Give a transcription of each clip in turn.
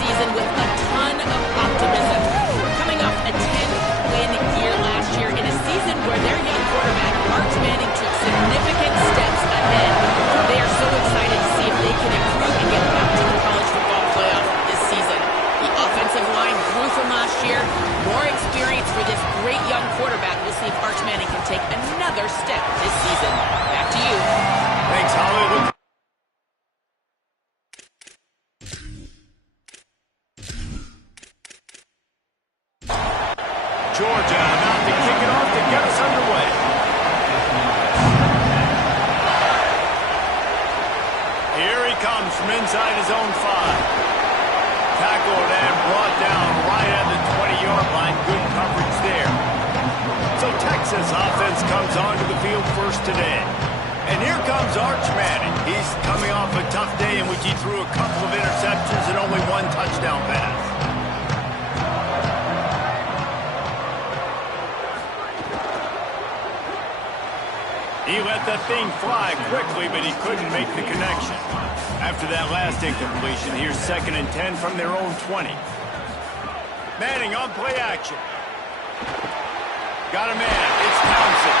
season with a ton of optimism. Coming off a 10-win year last year in a season where their young quarterback, Arch Manning, took significant steps ahead. They are so excited to see if they can improve and get back to the college football playoff this season. The offensive line grew from last year. More experience for this great young quarterback. We'll see if Arch Manning can take another step this season. Back to you. Thanks, Holly. Georgia about to kick it off to get us underway. Here he comes from inside his own 5. Tackled and brought down right at the 20-yard line. Good coverage there. So Texas offense comes onto the field first today. And here comes Arch Manning. He's coming off a tough day in which he threw a couple of interceptions and only one touchdown pass. He let that thing fly quickly, but he couldn't make the connection. After that last incompletion, here's 2nd and 10 from their own 20. Manning on play action. Got a man. It's Townsend.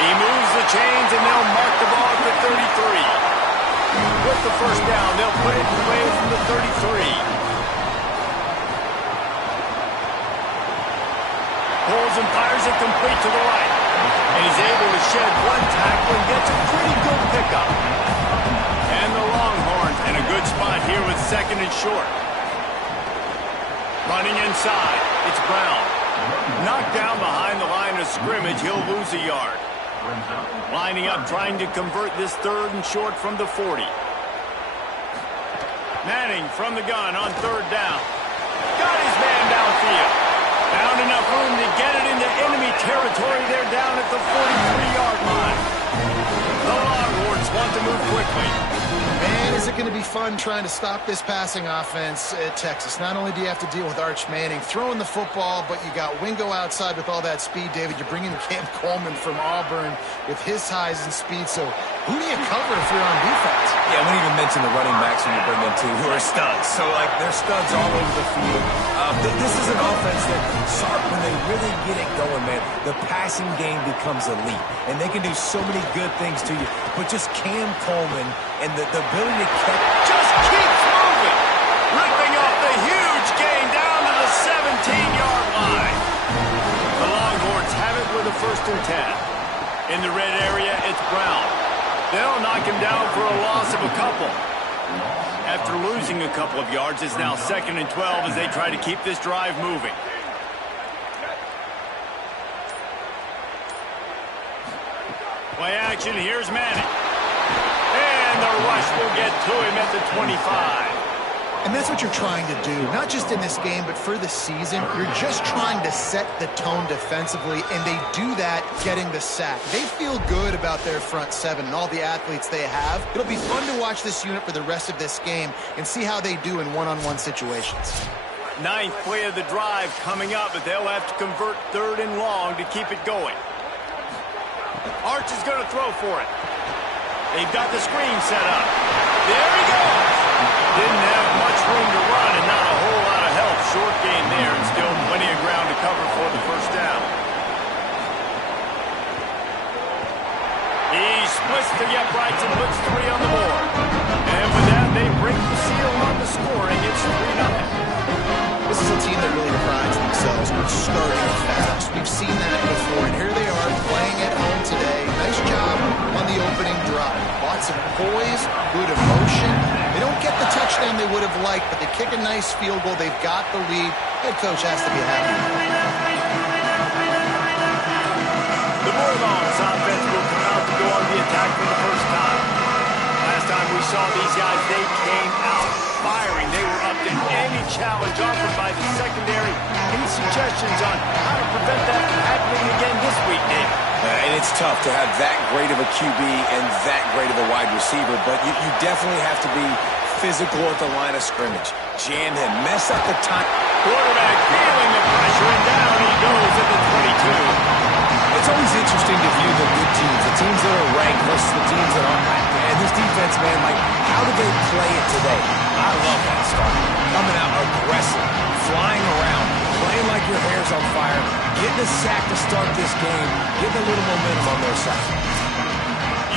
He moves the chains, and they'll mark the ball at the 33. With the first down, they'll put it away from the 33. Pulls and fires it complete to the right. And he's able to shed one tackle and gets a pretty good pickup. And the Longhorns in a good spot here with 2nd and short. Running inside, it's Brown. Knocked down behind the line of scrimmage, he'll lose a yard. Lining up, trying to convert this 3rd and short from the 40. Manning from the gun on 3rd down. Got his man downfield. Found enough room to get it into enemy territory. They're down at the 43-yard line. The Longhorns want to move quickly. Man, is it going to be fun trying to stop this passing offense at Texas. Not only do you have to deal with Arch Manning throwing the football, but you got Wingo outside with all that speed, David. You're bringing Cam Coleman from Auburn with his size and speed. So who do you cover if you're on defense? Yeah, we didn't even mention the running backs when you bring in two who are studs. So, like, they're studs all over the field. This is an offense that, sharp, when they really get it going, man, the passing game becomes elite. And they can do so many good things to you. But just Cam Coleman and the ability to catch. Just keeps moving. Ripping off the huge gain down to the 17-yard line. The Longhorns have it with a 1st and 10. In the red area, it's Brown. They'll knock him down for a loss of a couple. After losing a couple of yards, it's now 2nd and 12 as they try to keep this drive moving. Play action, here's Manning. And the rush will get to him at the 25. And that's what you're trying to do, not just in this game, but for the season. You're just trying to set the tone defensively, and they do that getting the sack. They feel good about their front 7 and all the athletes they have. It'll be fun to watch this unit for the rest of this game and see how they do in one-on-one situations. 9th play of the drive coming up, but they'll have to convert 3rd and long to keep it going. Arch is going to throw for it. They've got the screen set up. There he goes. Didn't have much room to run and not a whole lot of help. Short gain there and still plenty of ground to cover for the 1st down. He splits the uprights and puts 3 on the board. And with that, they break the seal on the scoring. It's 3-0. This is a team that really prides themselves on starting fast. We've seen that before, and here they are playing at home today. Nice job on the opening drive. Lots of poise, good emotion. They don't get the touchdown they would have liked, but they kick a nice field goal. They've got the lead. Head coach has to be happy. The Bulldogs offense will come out to go on the attack for the 1st time. Last time we saw these guys, they came out firing. They were up to any challenge offered by the secondary. Any suggestions on how to prevent that from happening again this week, Dave? And it's tough to have that great of a QB and that great of a wide receiver, but you definitely have to be physical at the line of scrimmage. Jam him, mess up the time. Quarterback feeling the pressure, and down he goes at the 22. It's It's always interesting to view the good teams, the teams that are ranked versus the teams that aren't ranked. And this defense, man, like, how do they play it today? I love that start. Coming out aggressive, flying around, playing like your hair's on fire, getting a sack to start this game, getting a little momentum on their side.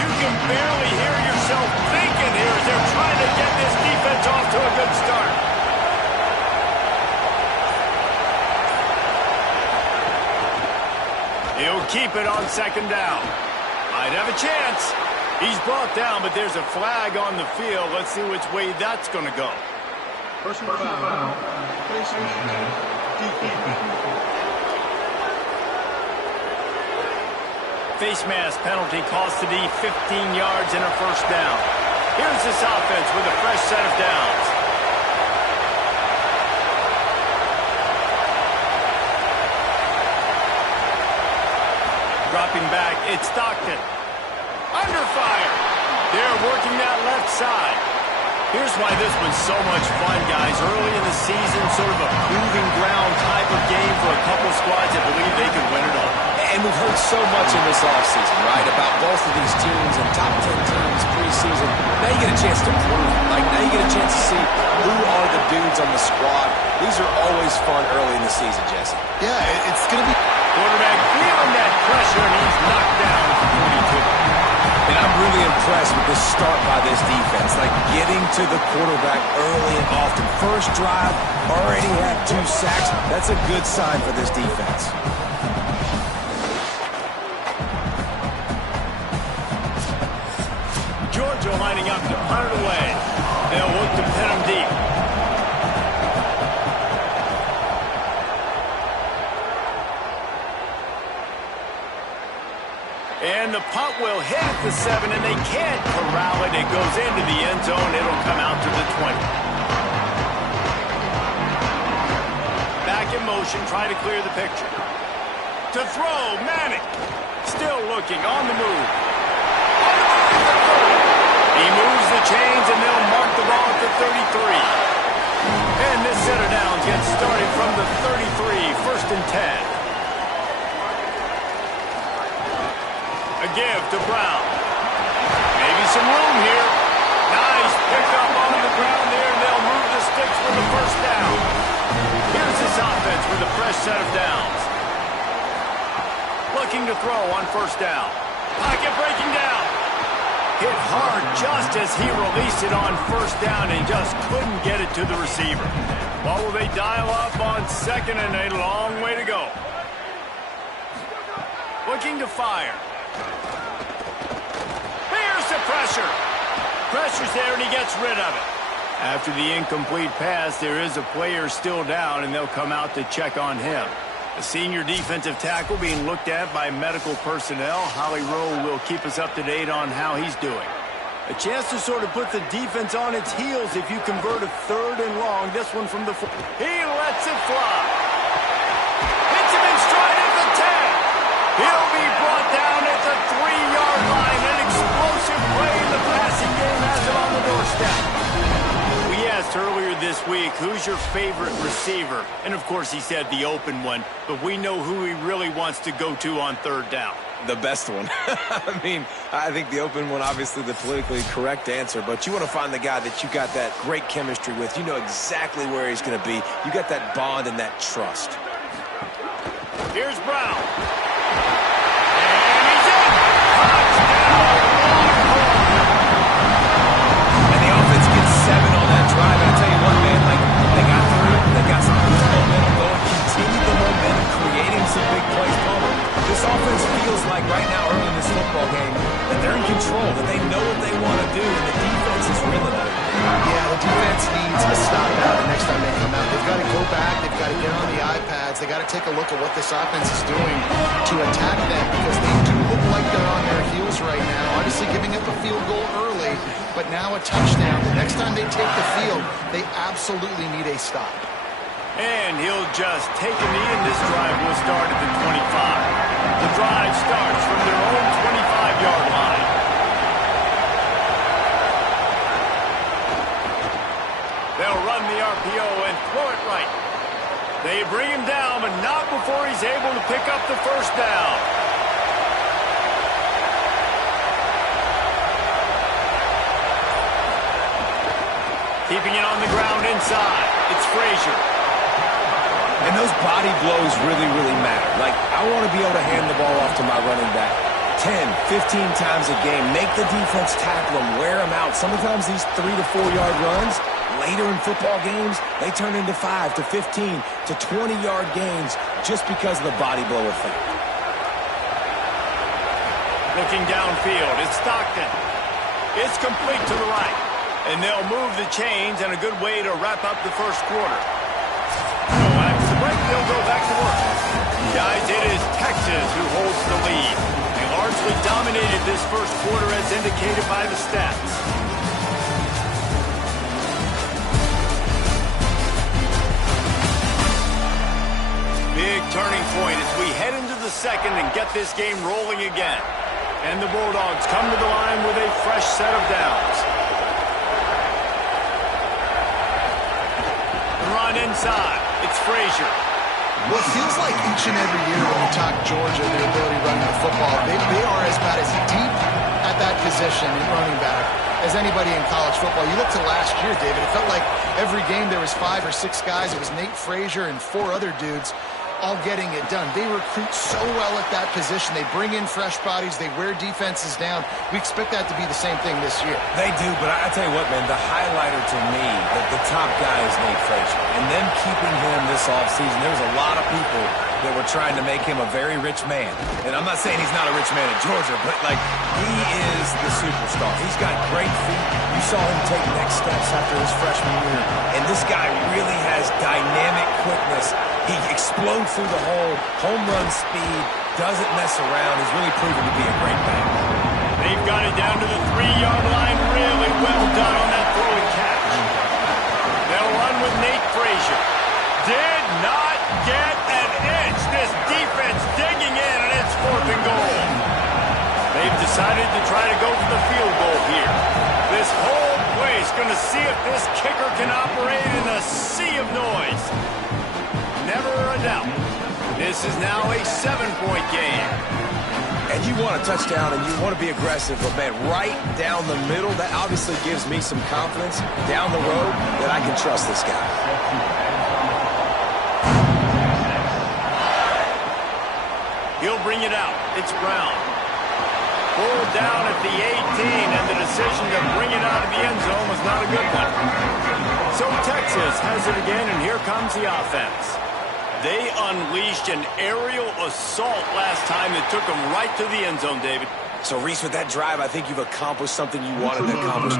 You can barely hear yourself thinking here as they're trying to get this defense off to a good start. He'll keep it on second down. Might have a chance. He's brought down, but there's a flag on the field. Let's see which way that's going to go. Personal foul. Face mask penalty costs the D 15 yards and a first down. Here's this offense with a fresh set of downs. Dropping back, it's Stockton. Under fire. They're working that left side. Here's why this was so much fun, guys. Early in the season, sort of a proving ground type of game for a couple squads that believe they could win it all. And we've heard so much in this offseason, right, about both of these teams and top 10 teams preseason. Now you get a chance to prove it. Like, now you get a chance to see who are the dudes on the squad. These are always fun early in the season, Jesse. Yeah, it's going to be... Quarterback feeling that pressure, and he's knocked down at the 42. And I'm really impressed with the start by this defense. Like, getting to the quarterback early and often. First drive, already had 2 sacks. That's a good sign for this defense. Georgia lining up to punt it away. They'll look to pin him deep. And the punt will hit at the 7, and they can't corral it. It goes into the end zone. It'll come out to the 20. Back in motion, try to clear the picture. To throw, Manning. Still looking, on the move. On the move at the 30. He moves the chains, and they'll mark the ball at the 33. And this set of downs gets started from the 33, first and 10. A give to Brown. Maybe some room here. Nice pickup on the ground there, and they'll move the sticks for the first down. Here's this offense with a fresh set of downs. Looking to throw on first down. Pocket breaking down. Hit hard just as he released it on first down and just couldn't get it to the receiver. What will they dial up on second, and a long way to go. Looking to fire. Here's the pressure. Pressure's there, and he gets rid of it. After the incomplete pass, there is a player still down, and they'll come out to check on him. A senior defensive tackle being looked at by medical personnel. Holly Rowe will keep us up to date on how he's doing. A chance to sort of put the defense on its heels if you convert a 3rd and long. This one from the 4. He lets it fly. Hits him in stride at the 10. He'll be brought down at the 3-yard line. An explosive play in the passing game has him on the doorstep. We asked earlier this week, who's your favorite receiver? And, of course, he said the open one. But we know who he really wants to go to on 3rd down. The best one. I mean, I think the open one, obviously the politically correct answer, but you want to find the guy that you got that great chemistry with. You know exactly where he's going to be. You got that bond and that trust. Here's Brown. And he's in. Touchdown, Longhorns. And the offense gets 7 on that drive. And I tell you what, man, like, they got through. They got some good momentum going. Continue the momentum, creating some big plays. Palmer, this offense feels like right now, early in this football game, that they're in control, that they know what they want to do, and the defense is reeling on it. Yeah, the defense needs a stop out the next time they come out. They've got to go back. They've got to get on the iPads. They've got to take a look at what this offense is doing to attack them, because they do look like they're on their heels right now. Obviously giving up a field goal early, but now a touchdown. The next time they take the field, they absolutely need a stop. And he'll just take a knee, and this drive will start at the 25. The drive starts from their own 25-yard line. They'll run the RPO and throw it right. They bring him down, but not before he's able to pick up the first down. keeping it on the ground inside. It's Frazier. And those body blows really, really matter. Like, I want to be able to hand the ball off to my running back 10, 15 times a game. Make the defense tackle them, wear them out. Sometimes these 3 to 4 yard runs, later in football games, they turn into 5 to 15 to 20 yard gains just because of the body blow effect. Looking downfield, it's Stockton. It's complete to the right. And they'll move the chains, and a good way to wrap up the first quarter. So after the break, they'll go back to work. Guys, it is Texas who holds the lead. They largely dominated this first quarter as indicated by the stats. Big turning point as we head into the second and get this game rolling again. And the Bulldogs come to the line with a fresh set of downs. Run inside. It's Frazier. Well, it feels like each and every year when we talk Georgia, their ability running the football, they are as bad as deep at that position in running back as anybody in college football. You look to last year, David, it felt like every game there was 5 or 6 guys. It was Nate Frazier and 4 other dudes all getting it done. They recruit so well at that position. They bring in fresh bodies. They wear defenses down. We expect that to be the same thing this year. They do, but I tell you what, man, the highlighter to me, the top guy is Nate Frazier. And them keeping him this offseason, there was a lot of people that were trying to make him a very rich man. And I'm not saying he's not a rich man at Georgia, but, like, he is the superstar. He's got great feet. You saw him take next steps after his freshman year. And this guy really has dynamic quickness. He explodes through the hole, home run speed, doesn't mess around. He's really proven to be a great back. They've got it down to the 3-yard line. Really well done on that throw and catch. They'll run with Nate Frazier. Did not get an inch. This defense digging in, and it's 4th and goal. They've decided to try to go for the field goal here. This whole place going to see if this kicker can operate in a sea of noise. Never a doubt. This is now a 7-point game. And you want a touchdown and you want to be aggressive, but, man, right down the middle, that obviously gives me some confidence down the road that I can trust this guy. He'll bring it out. It's Brown. Pulled down at the 18, and the decision to bring it out of the end zone was not a good one. So Texas has it again, and here comes the offense. They unleashed an aerial assault last time that took them right to the end zone, David. So, Reese, with that drive, I think you've accomplished something you wanted to accomplish.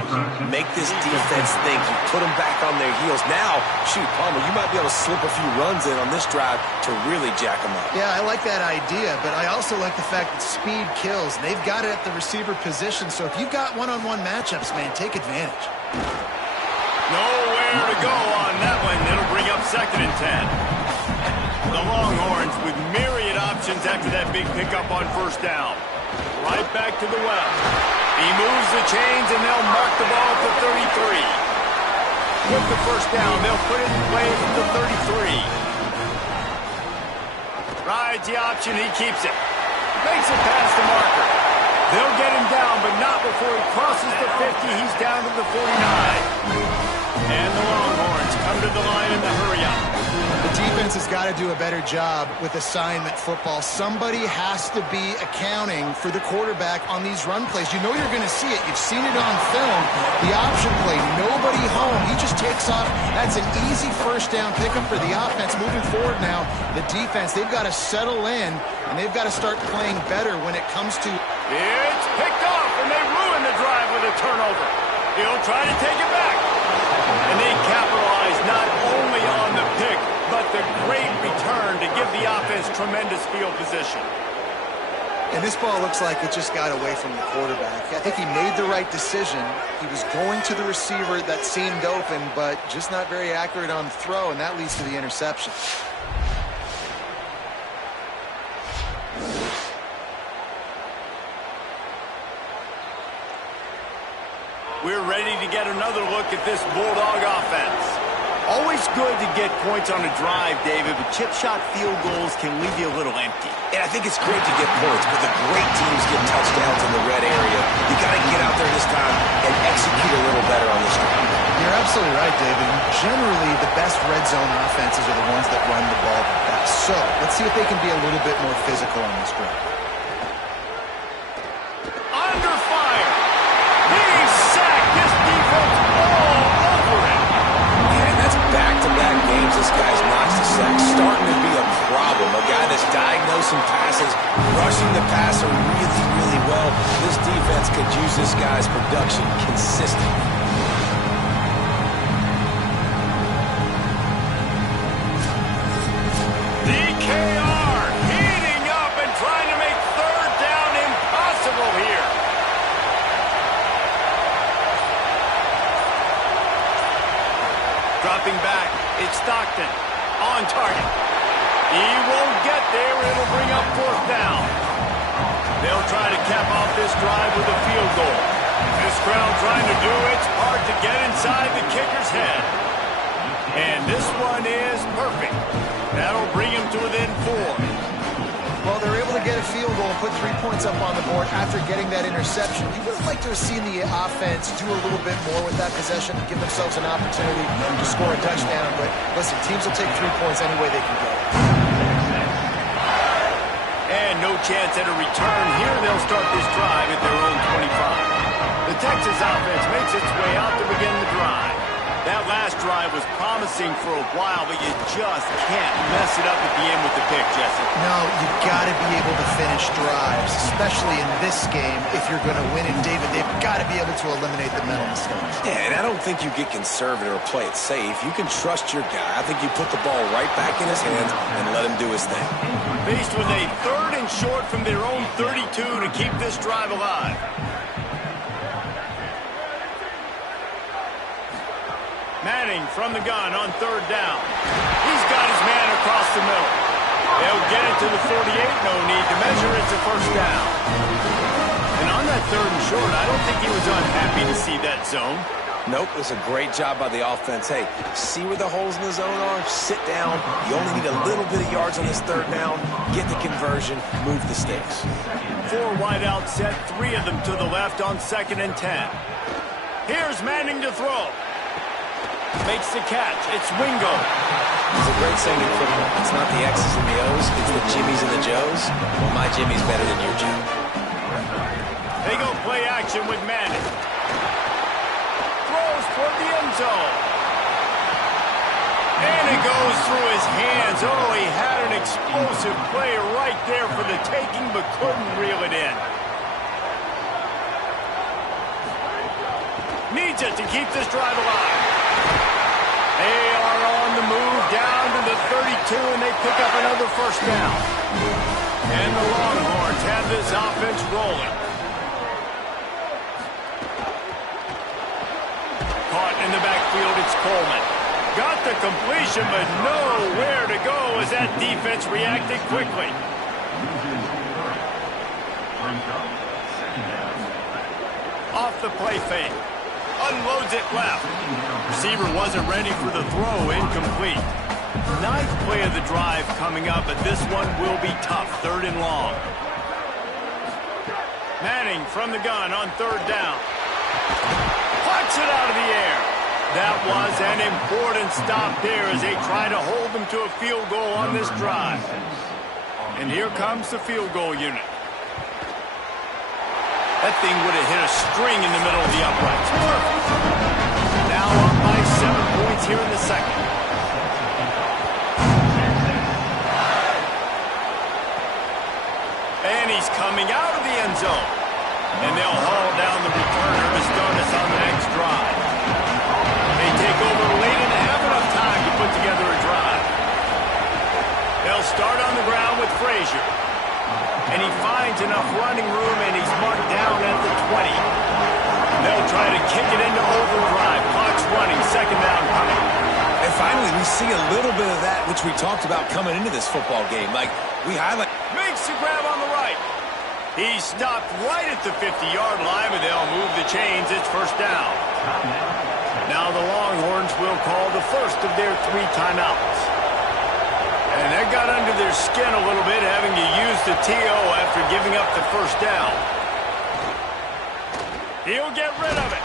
Make this defense think. You put them back on their heels. Now, shoot, Palmer, you might be able to slip a few runs in on this drive to really jack them up. Yeah, I like that idea, but I also like the fact that speed kills. They've got it at the receiver position, so if you've got one-on-one matchups, man, take advantage. Nowhere to go on that one. It'll bring up 2nd and 10. The Longhorns with myriad options after that big pickup on 1st down. Right back to the well. He moves the chains, and they'll mark the ball at the 33. With the 1st down, they'll put it in play at the 33. Rides the option, he keeps it. Makes it past the marker. They'll get him down, but not before he crosses the 50. He's down to the 49. And the Longhorns come to the line in the hurry-up. The defense has got to do a better job with assignment football. Somebody has to be accounting for the quarterback on these run plays. You know you're going to see it. You've seen it on film. The option play, nobody home. He just takes off. That's an easy 1st down pickup for the offense. Moving forward now, the defense, they've got to settle in, and they've got to start playing better when it comes to... It's picked off, and they ruin the drive with a turnover. He'll try to take it back. And they capitalize not only on the pick, but the great return to give the offense tremendous field position. And this ball looks like it just got away from the quarterback. I think he made the right decision. He was going to the receiver that seemed open, but just not very accurate on the throw, and that leads to the interception. We're ready to get another look at this Bulldog offense. Always good to get points on a drive, David, but chip shot field goals can leave you a little empty. And I think it's great to get points, but the great teams get touchdowns in the red area. You got to get out there this time and execute a little better on this drive. You're absolutely right, David. Generally, the best red zone offenses are the ones that run the ball the best. So let's see if they can be a little bit more physical on this drive. Under fire. He's sacked. This defense all over him. Yeah, and that's back-to-back games this guy's notched a sack. Starting to be a problem. A guy that's diagnosing passes, rushing the passer really, really well. This defense could use this guy's production consistently. DKR heating up and trying to make third down impossible here. Dropping back, it's Stockton on target. He won't get there. It'll bring up fourth down. They'll try to cap off this drive with a field goal. This crowd trying to do its part to get inside the kicker's head. And this one is perfect. That'll bring him to within 4. Well, they're able to get a field goal and put 3 points up on the board after getting that interception. You would have liked to have seen the offense do a little bit more with that possession and give themselves an opportunity to score a touchdown. But listen, teams will take 3 points any way they can get it. And no chance at a return. Here they'll start this drive at their own 25. The Texas offense makes its way out to begin the drive. That last drive was promising for a while, but you just can't mess it up at the end with the pick, Jesse. No, you've got to be able to finish drives, especially in this game. If you're going to win it, David, they've got to be able to eliminate the mental mistakes. Yeah, and I don't think you get conservative or play it safe. You can trust your guy. I think you put the ball right back in his hands and let him do his thing. Faced with a third and short from their own 32 to keep this drive alive. Manning from the gun on third down. He's got his man across the middle. They'll get it to the 48. No need to measure. It's a first down. And on that third and short, I don't think he was unhappy to see that zone. Nope, it was a great job by the offense. Hey, see where the holes in the zone are? Sit down. You only need a little bit of yards on this third down. Get the conversion. Move the sticks. 4 wide out set, 3 of them to the left on 2nd and 10. Here's Manning to throw. Makes the catch. It's Wingo. It's a great saying in football. It's not the X's and the O's. It's the Jimmies and the Joes. Well, my Jimmy's better than your Joe. They go play action with Manning. Throws toward the end zone. And it goes through his hands. Oh, he had an explosive play right there for the taking, but couldn't reel it in. Needs it to keep this drive alive. They are on the move down to the 32, and they pick up another first down. And the Longhorns have this offense rolling. Caught in the backfield, it's Coleman. Got the completion, but nowhere to go as that defense reacted quickly. Off the play fake. Unloads it left. Receiver wasn't ready for the throw. Incomplete. 9th play of the drive coming up, but this one will be tough. 3rd and long. Manning from the gun on 3rd down. Punch it out of the air. That was an important stop there as they try to hold them to a field goal on this drive. And here comes the field goal unit. That thing would have hit a string in the middle of the uprights. Perfect. Now up by 7 points here in the second. And he's coming out of the end zone. And they'll haul down the returner to start us on the next drive. They take over late and have enough time to put together a drive. They'll start on the ground with Frazier. And he finds enough running room, and he's marked down at the 20. They'll try to kick it into overdrive. Clock's running. 2nd down coming. And finally, we see a little bit of that, which we talked about coming into this football game. Like, we highlight. Makes the grab on the right. He's stopped right at the 50-yard line, but they'll move the chains. It's first down. Now the Longhorns will call the first of their 3 timeouts. And that got under their skin a little bit, having to use the TO after giving up the first down. He'll get rid of it.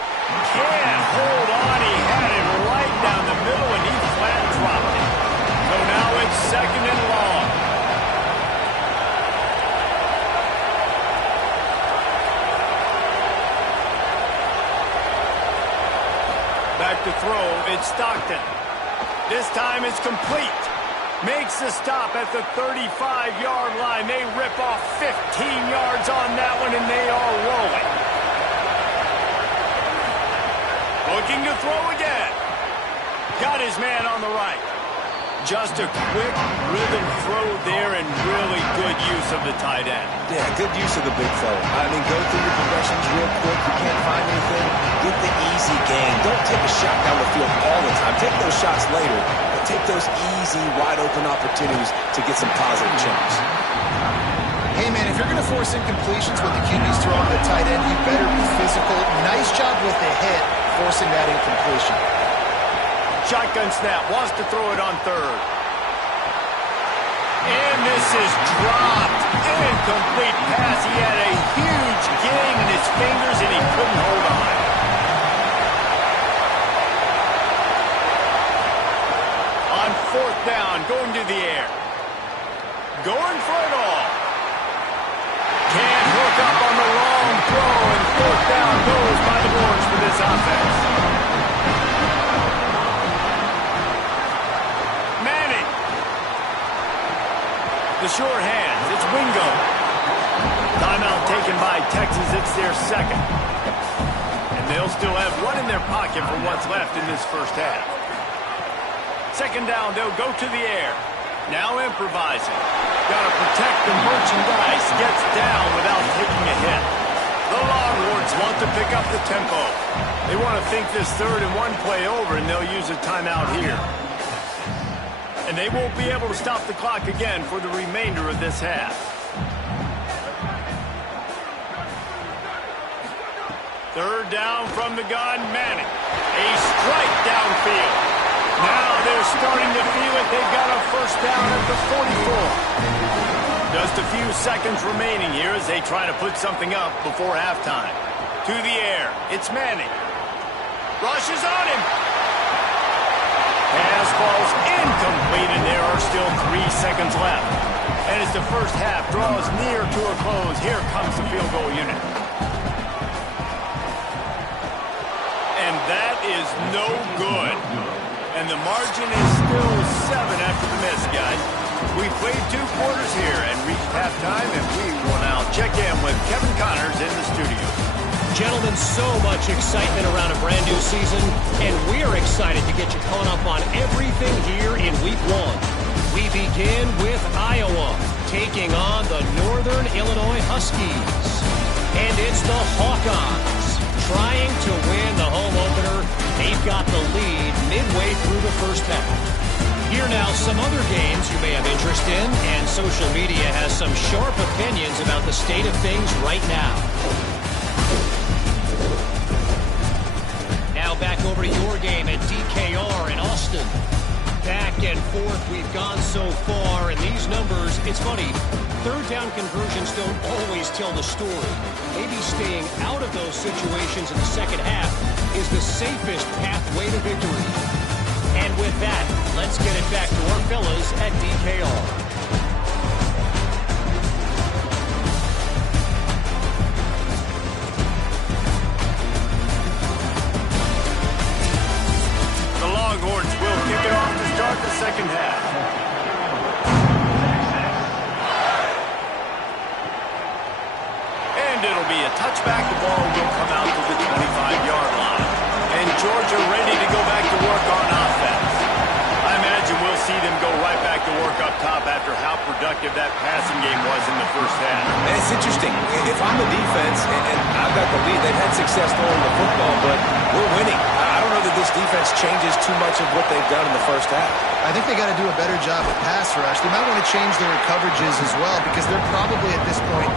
Can't hold on. He had it right down the middle, and he flat dropped it. So now it's 2nd and long. Back to throw, it's Stockton. This time it's complete. Makes the stop at the 35-yard line. They rip off 15 yards on that one, and they are rolling. Looking to throw again. Got his man on the right. Just a quick rhythm throw there, and really good use of the tight end. Yeah, good use of the big fella. I mean, go through your progressions real quick. You can't find anything. Get the easy gain. Don't take a shot down the field all the time. Take those shots later, but take those easy, wide-open opportunities to get some positive chunks. Hey, man, if you're going to force incompletions when the QB's throwing the tight end, you better be physical. Nice job with the hit, forcing that incompletion. Shotgun snap, wants to throw it on 3rd. And this is dropped. Incomplete pass. He had a huge gain in his fingers, and he couldn't hold on. On 4th down, going to the air. Going for it all. Can't hook up on the long throw, and 4th down goes by the boards for this offense. The short hands, it's Wingo. Timeout taken by Texas, it's their 2nd. And they'll still have one in their pocket for what's left in this first half. 2nd down, they'll go to the air. Now improvising. Got to protect the merchandise, gets down without taking a hit. The Longhorns want to pick up the tempo. They want to think this 3rd and 1 play over, and they'll use a timeout here. And they won't be able to stop the clock again for the remainder of this half. 3rd down from the gun, Manning. A strike downfield. Now they're starting to feel it. They've got a 1st down at the 44. Just a few seconds remaining here as they try to put something up before halftime. To the air, it's Manning. Rushes on him. Pass falls incomplete, and there are still 3 seconds left. And as the first half draws near to a close, here comes the field goal unit. And that is no good. And the margin is still 7 after the miss, guys. We've played 2 quarters here and reached halftime, and we will now check in with Kevin Connors in the studio. Gentlemen, so much excitement around a brand new season, and we're excited to get you caught up on everything here in Week 1. We begin with Iowa taking on the Northern Illinois Huskies. And it's the Hawkeyes trying to win the home opener. They've got the lead midway through the first half. Here now some other games you may have interest in, and social media has some sharp opinions about the state of things right now. Now back over to your game at DKR in Austin. Back and forth we've gone so far, and these numbers, it's funny, 3rd down conversions don't always tell the story. Maybe staying out of those situations in the second half is the safest pathway to victory. And with that, let's get it back to our fellas at DKR. Longhorns will kick it off to start the second half. And it'll be a touchback. The ball will come out to the 25-yard line. And Georgia ready to go back to work on offense. I imagine we'll see them go right back to work up top after how productive that passing game was in the first half. And it's interesting. If I'm the defense and I've got the lead, they've had success throwing the football, but we're winning. I don't know that this defense changes too much of what they've done in the first half. I think they got to do a better job with pass rush. They might want to change their coverages as well, because they're probably at this point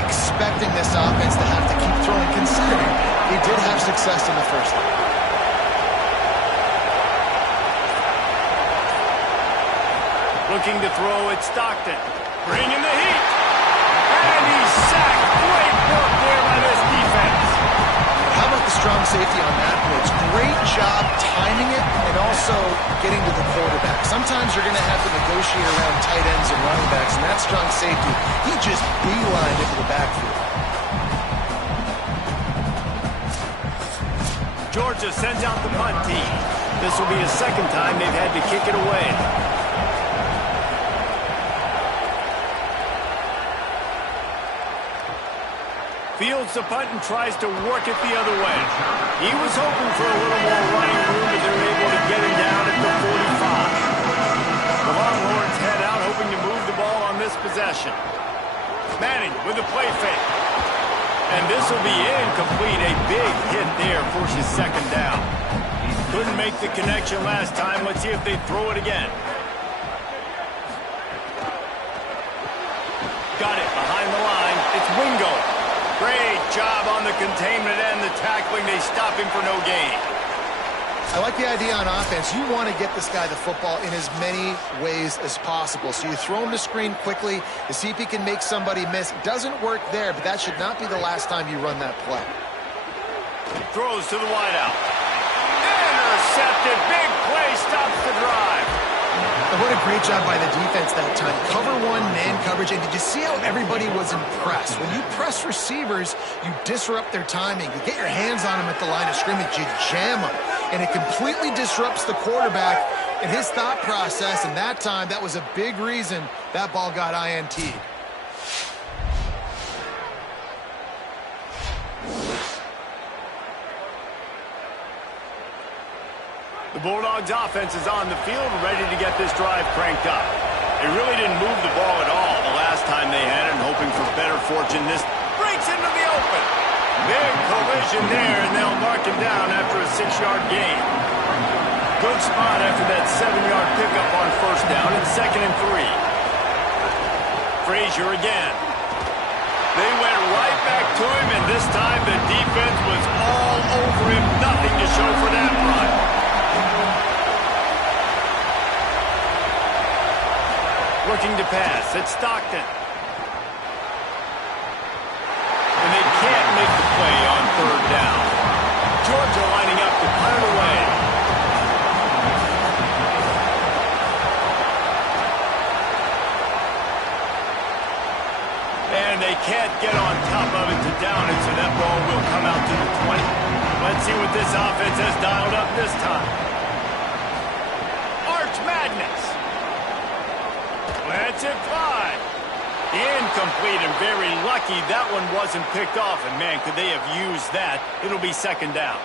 expecting this offense to have to keep throwing, considering they did have success in the first half. Looking to throw at Stockton. Bringing the heat. And he's sacked. Great work there by this defense. How about the strong safety on that blitz. Great job timing it and also getting to the quarterback. Sometimes you're going to have to negotiate around tight ends and running backs, and that strong safety, he just beelined into the backfield. Georgia sends out the punt team. This will be a second time they've had to kick it away. Fields the punt and tries to work it the other way. He was hoping for a little more running room, but they're able to get him down at the 45. The Longhorns head out hoping to move the ball on this possession. Manning with a play fake. And this will be incomplete. A big hit there forces second down. Couldn't make the connection last time. Let's see if they throw it again. Got it behind the line. It's Wingo. Great job on the containment and the tackling. They stop him for no gain. I like the idea on offense. You want to get this guy the football in as many ways as possible. So you throw him the screen quickly to see if he can make somebody miss. Doesn't work there, but that should not be the last time you run that play. Throws to the wideout. Intercepted. Big play stops the drive. And what a great job by the defense that time. Cover one, man coverage, and did you see how everybody was impressed? When you press receivers, you disrupt their timing. You get your hands on them at the line of scrimmage, you jam them, and it completely disrupts the quarterback and his thought process, and that time, that was a big reason that ball got INT'd. The Bulldogs offense is on the field, ready to get this drive cranked up. They really didn't move the ball at all the last time they had it, and hoping for better fortune. This breaks into the open. Big collision there, and they'll mark him down after a 6-yard gain. Good spot after that 7-yard pickup on first down. It's 2nd and 3. Frazier again. They went right back to him, and this time the defense was all over him. Nothing to show for that run. Looking to pass. It's Stockton. And they can't make the play on third down. Georgia lining up to punt it away. And they can't get on top of it to down it, so that ball will come out to the 20. Let's see what this offense has dialed up this time. Arch Madness. Lets it fly. Incomplete, and very lucky that one wasn't picked off. And, man, could they have used that? It'll be second down.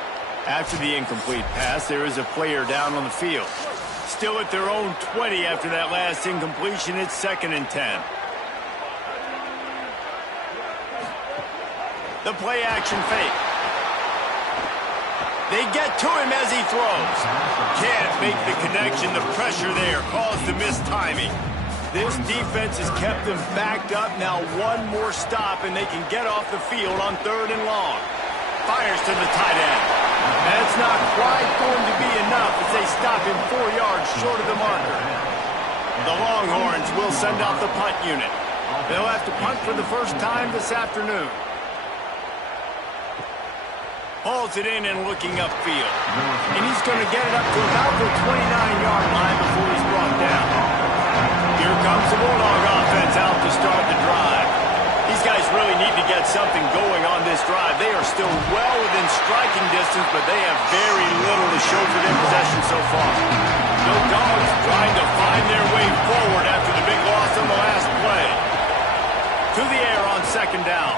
After the incomplete pass, there is a player down on the field. Still at their own 20 after that last incompletion. It's 2nd and 10. The play action fake. They get to him as he throws. Can't make the connection. The pressure there caused the missed timing. This defense has kept them backed up. Now one more stop, and they can get off the field on 3rd and long. Fires to the tight end. That's not quite going to be enough as they stop him 4 yards short of the marker. The Longhorns will send out the punt unit. They'll have to punt for the first time this afternoon. Hauls it in and looking upfield. And he's going to get it up to about the 29-yard line before he's brought down. Here comes the Bulldog offense out to start the drive. These guys really need to get something going on this drive. They are still well within striking distance, but they have very little to show for their possession so far. The Dogs trying to find their way forward after the big loss on the last play. To the air on 2nd down.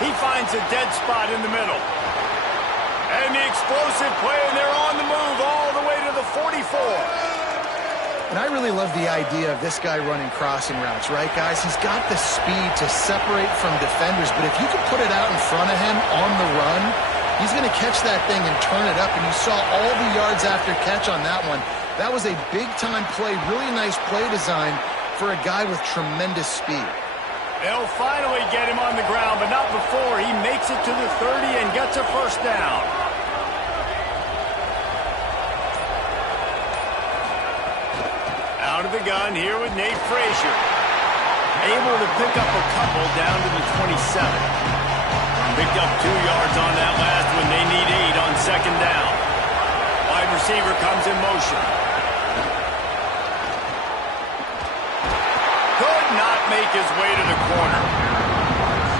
He finds a dead spot in the middle. And the explosive play, and they're on the move all the way to the 44. And I really love the idea of this guy running crossing routes, right, guys? He's got the speed to separate from defenders, but if you can put it out in front of him on the run, he's going to catch that thing and turn it up, and you saw all the yards after catch on that one. That was a big-time play, really nice play design for a guy with tremendous speed. They'll finally get him on the ground, but not before he makes it to the 30 and gets a first down. Out of the gun here with Nate Frazier. Able to pick up a couple down to the 27. Picked up 2 yards on that last one. They need 8 on second down. Wide receiver comes in motion. Could not make his way to the corner.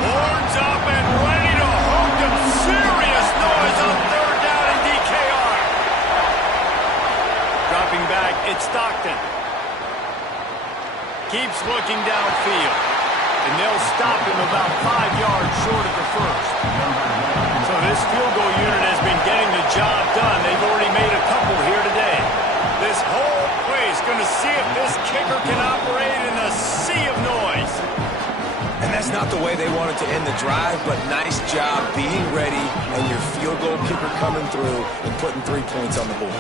Horns up and ready to hook him. Serious noise on third down in DKR. Dropping back, it's Stockton. Keeps looking downfield. And they'll stop him about 5 yards short of the first. So this field goal unit has been getting the job done. They've already made a couple here today. This whole place going to see if this kicker can operate in a sea of noise. And that's not the way they wanted to end the drive, but nice job being ready and your field goal kicker coming through and putting 3 points on the board.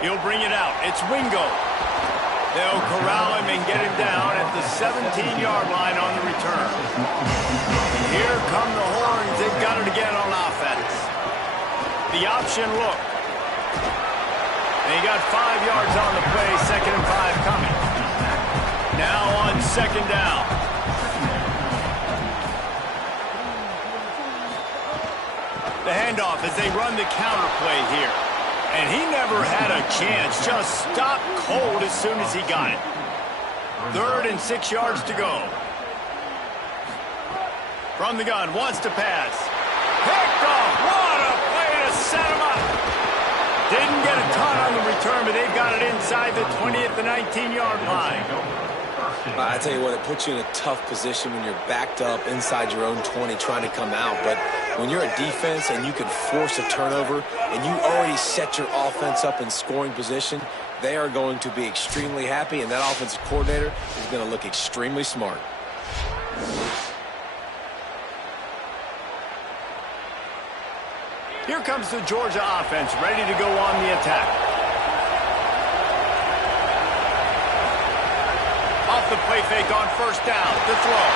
He'll bring it out. It's Wingo. They'll corral him and get him down at the 17-yard line on the return. And here come the horns. They've got it again on offense. The option look. They got 5 yards on the play. 2nd and 5 coming. Now on second down. The handoff as they run the counter play here. And he never had a chance. Just stopped cold as soon as he got it. 3rd and 6 yards to go. From the gun, wants to pass. Picked off. What a play to set him up. Didn't get a ton on the return, but they've got it inside the 20 at the 19-yard line. I tell you what, it puts you in a tough position when you're backed up inside your own 20 trying to come out. But when you're a defense and you can force a turnover and you already set your offense up in scoring position, they are going to be extremely happy, and that offensive coordinator is going to look extremely smart. Here comes the Georgia offense, ready to go on the attack. Off the play fake on first down. The throw.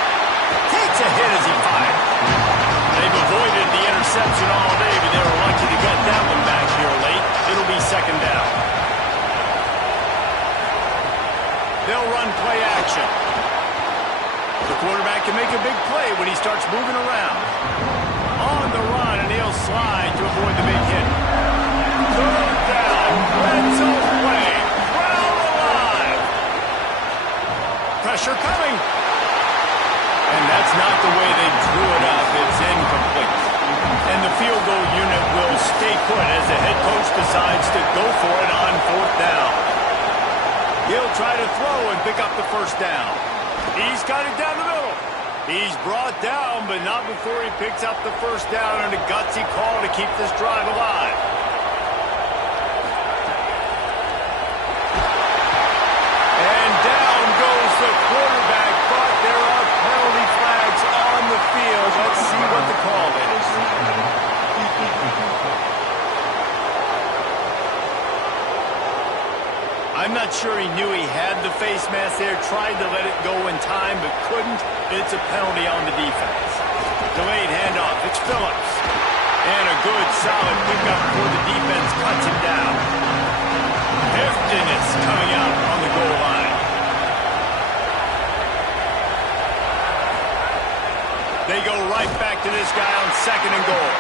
Takes a hit as he fires. They've avoided the interception all day, but they were lucky to get that one back here late. It'll be second down. They'll run play action. The quarterback can make a big play when he starts moving around. On the run, and he'll slide to avoid the big hit. Third down. Red zone play. Crowd alive. Pressure coming. And that's not the way they drew it up. It's incomplete. And the field goal unit will stay put as the head coach decides to go for it on 4th down. He'll try to throw and pick up the first down. He's got it down the middle. He's brought down, but not before he picks up the first down and a gutsy call to keep this drive alive. And down goes the quarterback, but there are penalty flags on the field. Let's see what the call is. I'm not sure he knew he had the face mask there, tried to let it go in time, but couldn't. It's a penalty on the defense. Delayed handoff, it's Phillips. And a good, solid pickup before the defense cuts him down. Heftiness coming out on the goal line. They go right back to this guy on 2nd and goal.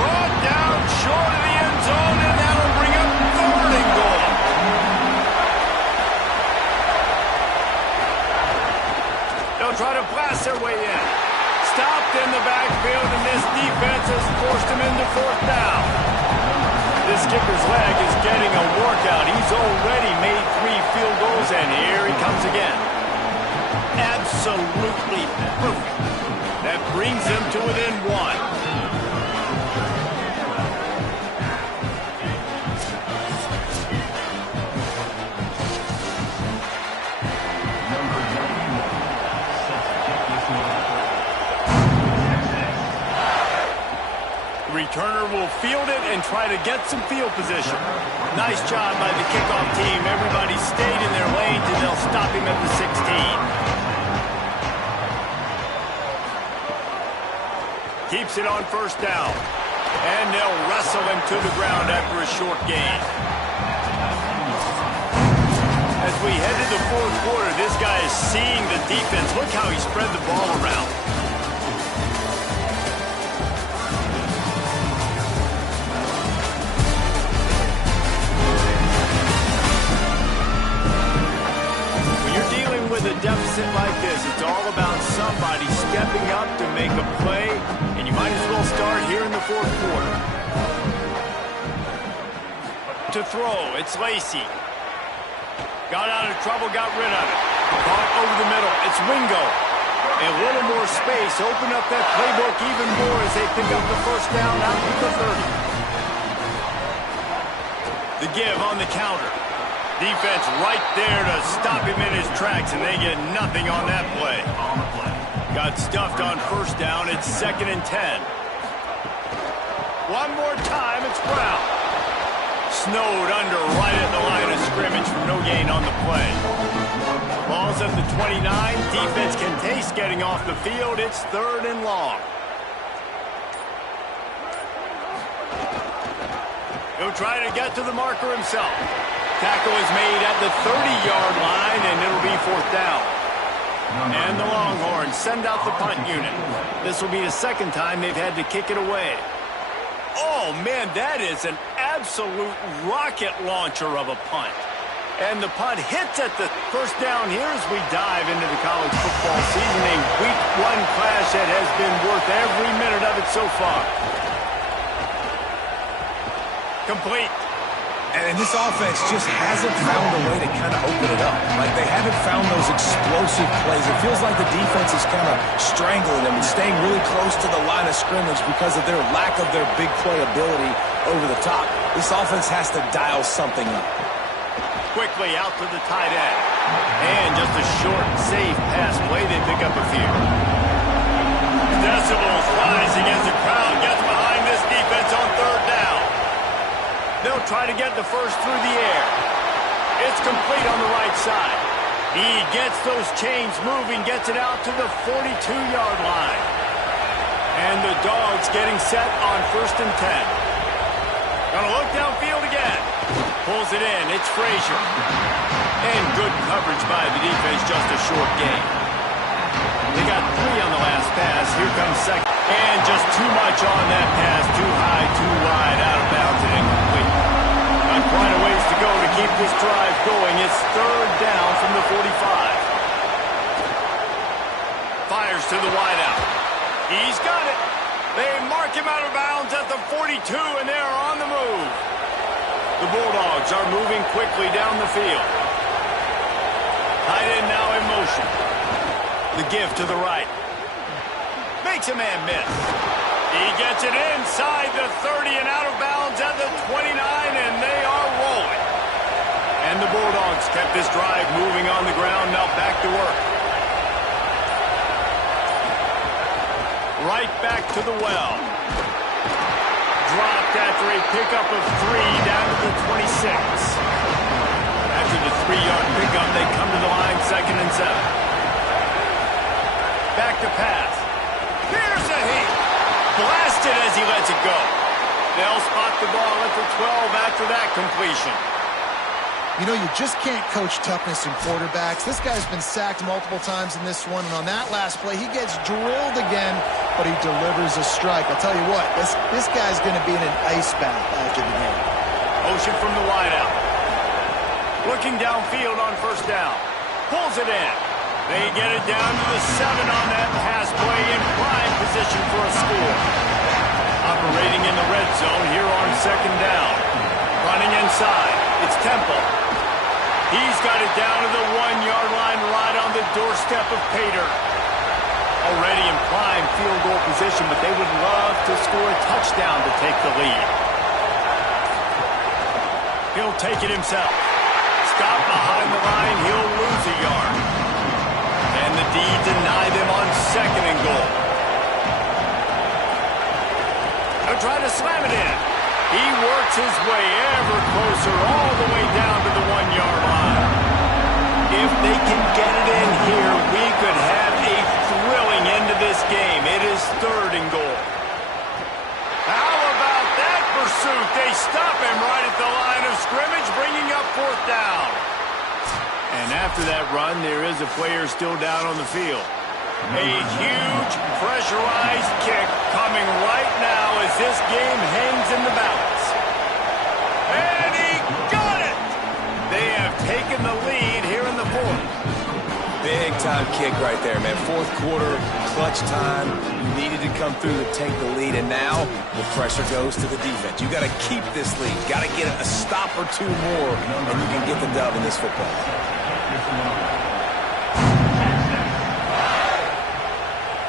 Brought down short of the end zone, and that'll bring up 3rd and goal. They'll try to blast their way in. Stopped in the backfield, and this defense has forced him into 4th down. This skipper's leg is getting a workout. He's already made 3 field goals, and here he comes again. Absolutely perfect. That brings them to within 1. Returner will field it and try to get some field position. Nice job by the kickoff team. Everybody stayed in their lanes, and they'll stop him at the 16. Keeps it on first down. And they'll wrestle him to the ground after a short gain. As we head to the fourth quarter, this guy is seeing the defense. Look how he spread the ball around. When you're dealing with a deficit like this, it's all about somebody stepping up to make a play, and you might as well start here in the fourth quarter. To throw, it's Lacy. Got out of trouble, got rid of it. Caught over the middle. It's Wingo. A little more space. Open up that playbook even more as they pick up the first down out to the 30. The give on the counter. Defense right there to stop him in his tracks, and they get nothing on that play. Got stuffed on first down. It's 2nd and 10. One more time. It's Brown. Snowed under right at the line of scrimmage for no gain on the play. Ball's at the 29. Defense can taste getting off the field. It's 3rd and long. He'll try to get to the marker himself. Tackle is made at the 30-yard line, and it'll be 4th down. And the Longhorns send out the punt unit. This will be the 2nd time they've had to kick it away. Oh, man, that is an absolute rocket launcher of a punt. And the punt hits at the first down here as we dive into the college football season. A week 1 clash that has been worth every minute of it so far. Complete. And this offense just hasn't found a way to kind of open it up. Like, they haven't found those explosive plays. It feels like the defense is kind of strangling them and staying really close to the line of scrimmage because of their lack of their big play ability over the top. This offense has to dial something up. Quickly out to the tight end. And just a short, safe pass play. They pick up a few. Decibels rising as the crowd gets behind this defense on 3rd down. They'll try to get the first through the air. It's complete on the right side. He gets those chains moving, gets it out to the 42-yard line. And the Dogs getting set on 1st and 10. Gonna look downfield again. Pulls it in. It's Frazier. And good coverage by the defense, just a short gain. They got 3 on the last pass. Here comes 2nd. And just too much on that pass. Too high, too wide, out of bounds, and incomplete. Got quite a ways to go to keep this drive going. It's 3rd down from the 45. Fires to the wideout. He's got it. They mark him out of bounds at the 42, and they're on the move. The Bulldogs are moving quickly down the field. Tight end now in motion. The give to the right. Makes a man miss. He gets it inside the 30 and out of bounds at the 29, and they are rolling. And the Bulldogs kept this drive moving on the ground. Now back to work. Right back to the well. Dropped after a pickup of 3 down to the 26. After the 3-yard pickup, they come to the line, 2nd and 7. Back to pass. Here's a heat. Blasted as he lets it go. They'll spot the ball at the 12 after that completion. You know, you just can't coach toughness in quarterbacks. This guy's been sacked multiple times in this one, and on that last play, he gets drilled again, but he delivers a strike. I'll tell you what, this guy's going to be in an ice bath after the game. Motion from the wideout. Looking downfield on 1st down. Pulls it in. They get it down to the 7 on that pass play in prime position for a score. Operating in the red zone here on 2nd down. Running inside. It's Temple. He's got it down to the 1-yard line right on the doorstep of Pater. Already in prime field goal position, but they would love to score a touchdown to take the lead. He'll take it himself. Scott behind the line. He'll lose a yard. And the D denied them on 2nd and goal. They'll try to slam it in. He works his way ever closer all the way down to the 1-yard line. If they can get it in here, we could have a thrilling end to this game. It is 3rd and goal. How about after that run, there is a player still down on the field. A huge pressurized kick coming right now as this game hangs in the balance. And he got it! They have taken the lead here in the fourth. Big-time kick right there, man. Fourth quarter, clutch time. You needed to come through to take the lead, and now the pressure goes to the defense. You got to keep this lead. Got to get a stop or two more, and you can get the dub in this football.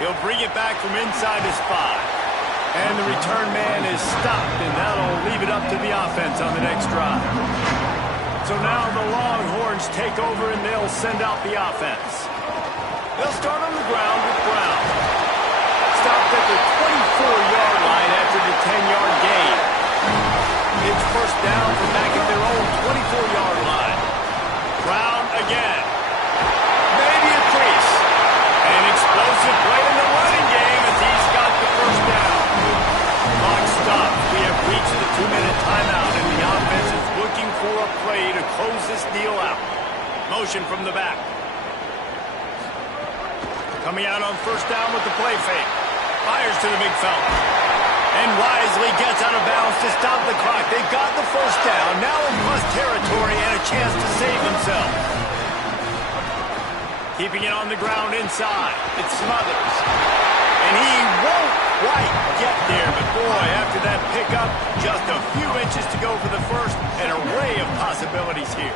He'll bring it back from inside his spot. And the return man is stopped, and that'll leave it up to the offense on the next drive. So now the Longhorns take over, and they'll send out the offense. They'll start on the ground with Brown. Stopped at the 24-yard line after the 10-yard gain. It's first down from back at their own 24-yard line. Brown again. Maybe a crease. An explosive play in the running game as he's got the first down. Clock stopped. We have reached the 2-minute timeout, and the offense is looking for a play to close this deal out. Motion from the back. Coming out on first down with the play fake. Fires to the big fella. And wisely gets out of bounds to stop the clock. They got the first down. Now in plus territory and a chance to save themselves. Keeping it on the ground inside. It's Smothers. And he won't quite get there. But boy, after that pickup, just a few inches to go for the first. An array of possibilities here.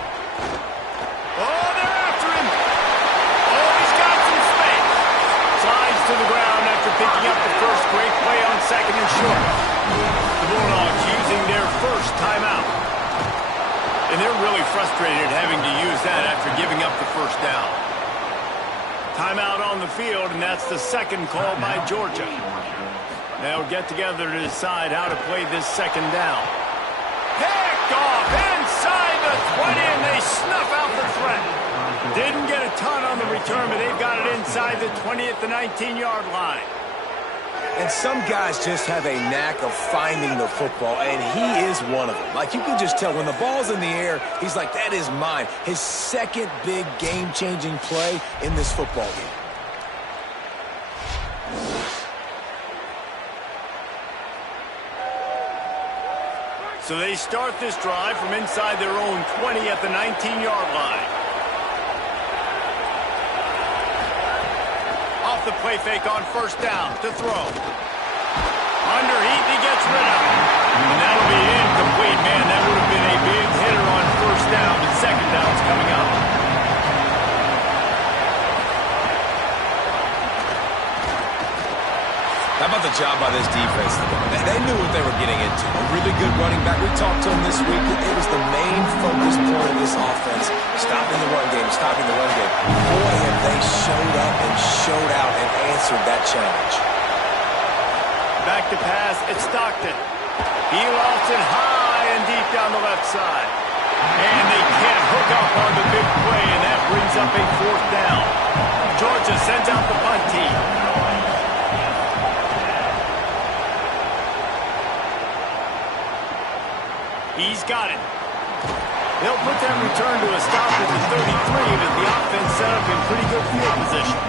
Oh, they're after him. Oh, he's got some space. Slides to the ground after picking up the first. Great play on second and short. The Bulldogs using their first timeout. And they're really frustrated having to use that after giving up the first down. Timeout on the field, and that's the second call by Georgia. They'll get together to decide how to play this second down. Picked off inside the 20, and they snuff out the threat. Didn't get a ton on the return, but they've got it inside the 20 at the 19-yard line. And some guys just have a knack of finding the football, and he is one of them. Like, you can just tell when the ball's in the air, he's like, that is mine. His second big game-changing play in this football game. So they start this drive from inside their own 20 at the 19-yard line. Off the play fake on first down to throw. Underheat, he gets rid of it. And that'll be incomplete, man. That would have been a big hitter on first down, but second down's coming up. How about the job by this defense? They knew what they were getting into. A really good running back. We talked to him this week. It was the main focus point of this offense. Stopping the run game, stopping the run game. Boy, have they showed up and showed out and answered that challenge. Back to pass, it's Stockton. He lost it high and deep down the left side. And they can't hook up on the big play, and that brings up a fourth down. Georgia sends out the punt team. He's got it. They'll put that return to a stop at the 33, but the offense set up in pretty good field position.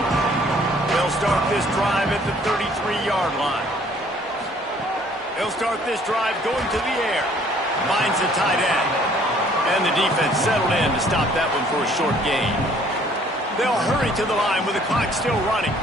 They'll start this drive at the 33-yard line. They'll start this drive going to the air. Finds the tight end. And the defense settled in to stop that one for a short gain. They'll hurry to the line with the clock still running.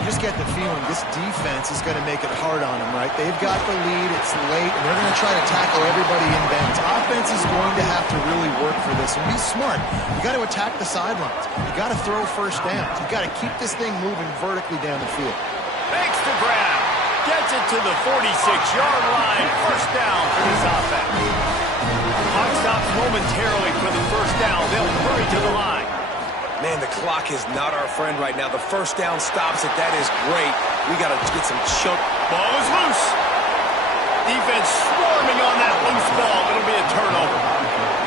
You just get the feeling this defense is going to make it hard on them, right? They've got the lead, it's late, and they're going to try to tackle everybody in bounds. Offense is going to have to really work for this and be smart. You got to attack the sidelines. You got to throw first downs. You got to keep this thing moving vertically down the field. Makes the grab. Gets it to the 46-yard line. First down for this offense. Clock stops momentarily for the first down. They'll hurry to the line. Man, the clock is not our friend right now. The first down stops it. That is great. We got to get some chunk. Ball is loose. Defense swarming on that loose ball. It'll be a turnover.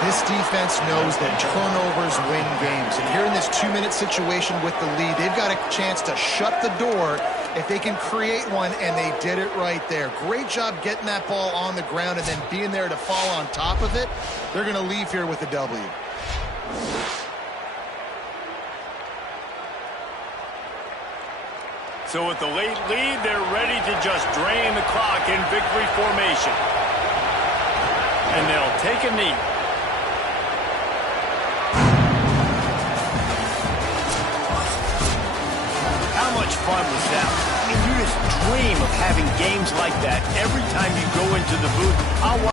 This defense knows that turnovers win games. And here in this 2-minute situation with the lead, they've got a chance to shut the door if they can create one, and they did it right there. Great job getting that ball on the ground and then being there to fall on top of it. They're going to leave here with a W. So with the late lead, they're ready to just drain the clock in victory formation. And they'll take a knee. How much fun was that? I mean, you just dream of having games like that every time you go into the booth.